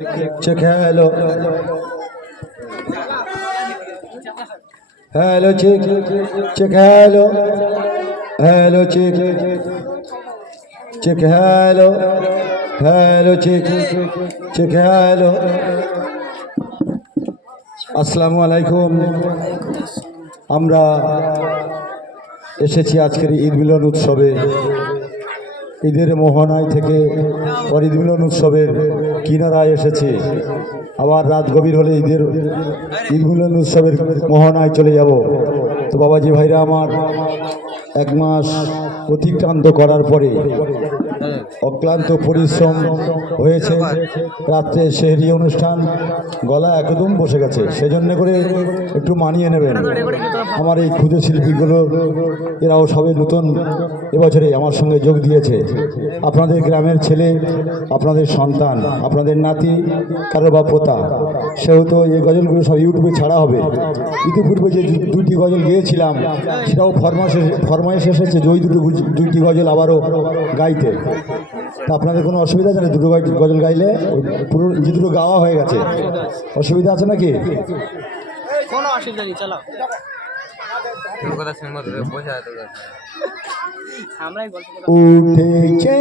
check hello hello check hello hello check hello check hello আসসালামু আলাইকুম। আমরা এসেছি আজকের ঈদ মিলন উৎসবে। ঈদের মোহনায় থেকে ঈদ মিলন উৎসবের কিনারায় এসেছি। আবার রাত গভীর হলে ঈদ মিলন উৎসবের মোহনায় চলে যাব। তো বাবাজি ভাইরা আমার, এক মাস অতিক্রান্ত করার পরে অক্লান্ত পরিশ্রম হয়েছে। রাত্রে সেহরি অনুষ্ঠান, গলা একদম বসে গেছে, সেজন্য করে একটু মানিয়ে নেবেন। আমার এই ক্ষুদ্র শিল্পীগুলো এরাও সবে নতুন এবছরে আমার সঙ্গে যোগ দিয়েছে। আপনাদের গ্রামের ছেলে, আপনাদের সন্তান, আপনাদের নাতি, কারো বা পোতা, সেহেতু এই গজলগুলো সব ইউটিউবে ছাড়া হবে। ইতিপূর্বে যে দুটি গজল গেয়েছিলাম সেটাও ফরমাইশ এসেছে যে ওই দুইটি গজল আবারও গাইতে। তা আপনাদের কোনো অসুবিধা আছে না? দুটো গজল গাইলে পুরো যে দুটো গাওয়া হয়ে গেছে, অসুবিধা আছে নাকি? কোনো অসুবিধা নেই, চলো। উঠেছে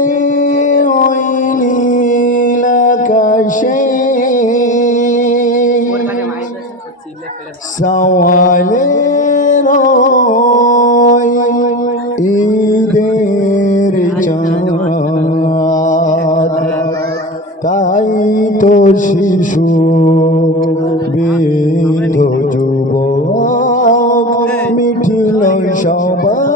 ওই নীল আকাশে সওয়ালের ঈদের চাঁদ, তাই তো শিশু বৃদ্ধ যুবক মিঠিল সবার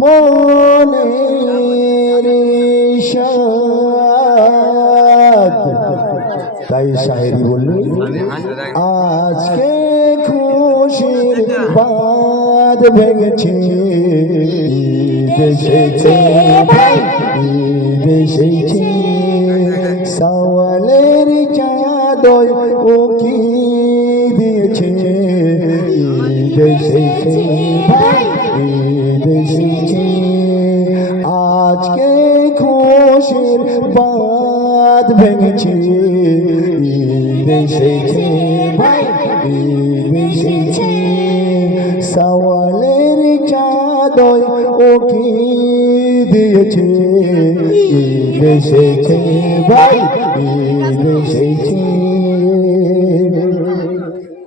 মনের সাদ। তাই শায়েরি বললি, আজকে খুশির বাঁধ ভেঙেছে, ঈদ এসেছে ভাই, ঈদ এসেছে, সওয়ালের চাঁদয় উকি দিয়েছে, ঈদ এসেছে ভাই, ঈদ এসেছে, আজকে খুশির বাঁধ ভেঙেছে, ঈদ এসেছে ভাই, ঈদ এসেছে, সওয়ালের চাঁদয় উকি দিয়েছে, ঈদ এসেছে ভাই, ঈদ এসেছে।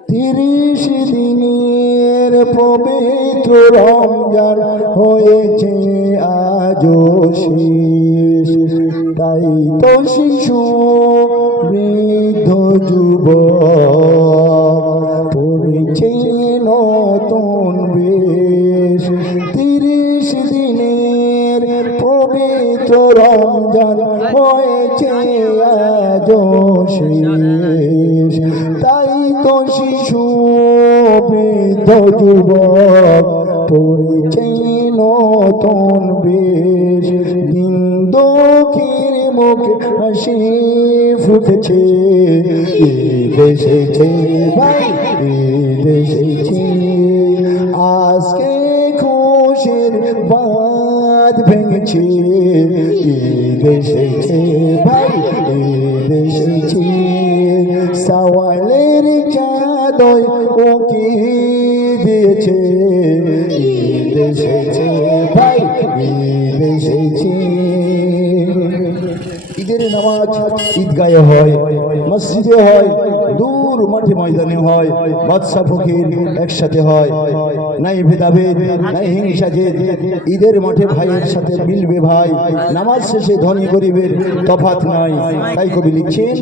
30 দিনের পবিত্র রমজান হয়েছে আজও শেষ, তাই তো শিশু বৃদ্ধ যুবক পড়েছে নতুন বেশ। 30 দিনের পবিত্র রমজান হয়েছে আজও শেষ, তাই তো শিশু বৃদ্ধ যুবক পড়েছে নতুন বেশ। দিন দুঃখীর মুখে হাসি ফুটেছে, ঈদ এসেছে ভাই, ঈদ এসেছে, আজকে খুশির বাঁধ ভেঙেছে, ঈদ এসেছে ভাই, ঈদ এসেছে, সওয়ালের চাঁদয় উকি দিয়েছে, ঈদ এসেছে ভাই, ঈদ এসেছে। ঈদের নামাজ ঈদগাহে হয়, মসজিদে হয়, দূর মাঠে ময়দানে হয়, বাদশা ফকির একসাথে হয়, নাই ভেদাভেদ, নাই হিংসা জেদ। ঈদের মাঠে ভাইয়ের সাথে মিলবে ভাই, নামাজ শেষে ধনী গরিবের তফাৎ নাই। তাই কবি লিখছেন,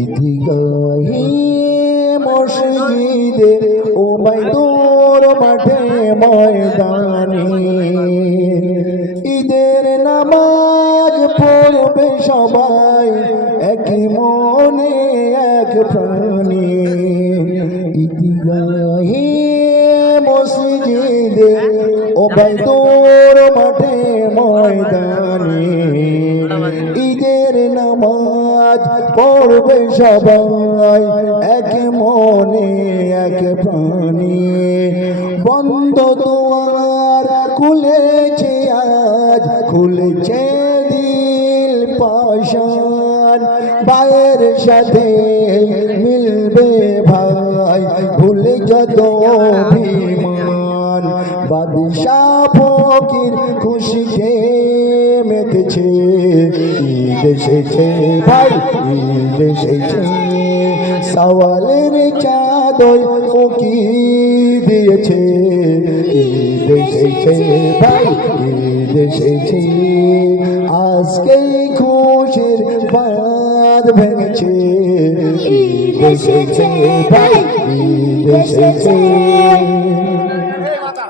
ঈদগাহে মসজিদে ও দূর মাঠে ময়দানে, ঈদের নামাজ পড়বে সবাই একই মনে এক প্রাণে। ঈদগাহে মসজিদে ও দূর মাঠে ময়দানে, ঈদের নামাজ পড়বে সবাই এক মনে এক প্রাণে। বন্ধ দুয়ার খুলেছে আজ, খুলেছে দিন পাশান ভাইয়ের সাথে মিলবে ভাই ভুলে যত অভিমান বাদশাহ ফকির খুশিতে মেতেছে ঈদ এসেছে ভাই ঈদ এসেছে সওয়ালের চাদর কি দিয়েছে ঈদ এসেছে ভাই ঈদ এসেছে আজকে খুশির বাঁধ ভেঙেছে ঈদ এসেছে ভাই ঈদ এসেছে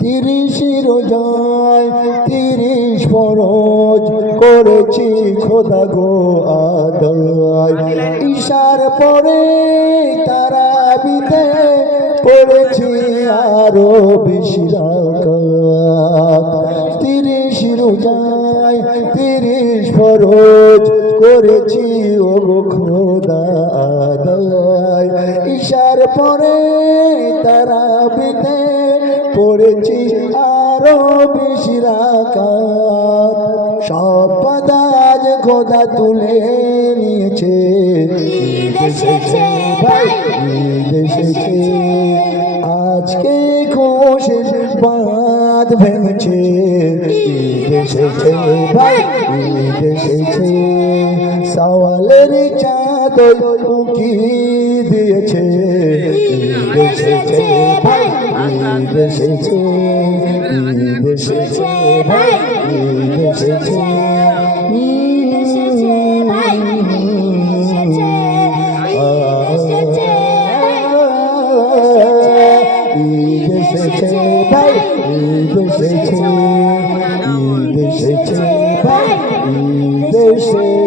30 রোজায় 30 ফরজ করেছি খোদা গো আদায় ঈশার পরে তারাবিতে পড়েছি আরো বেশি রাকাত 30 রোজায় 30 ফরজ করেছি ও গো খোদা আদায় ঈশার পরে তারাবিতে পড়েছি আরো বেশি রাকাত সব পদাজ খোদা তুলে নিয়েছে ঈদ এসেছে ভাই ঈদ এসেছে আজকে খুশির বাঁধ ভেঙেছে ঈদ এসেছে ভাই ঈদ এসেছে সওয়ালের চাদর কি দিয়েছে ঈদ এসেছে ভাই ঈদ এসেছে ঈদ এসেছে ভাই ঈদ এসেছে ঈদ এসেছে ভাই ঈদ এসেছে ভাই ঈদ এসেছে ঈদ এসেছে ভাই ঈদ এসেছে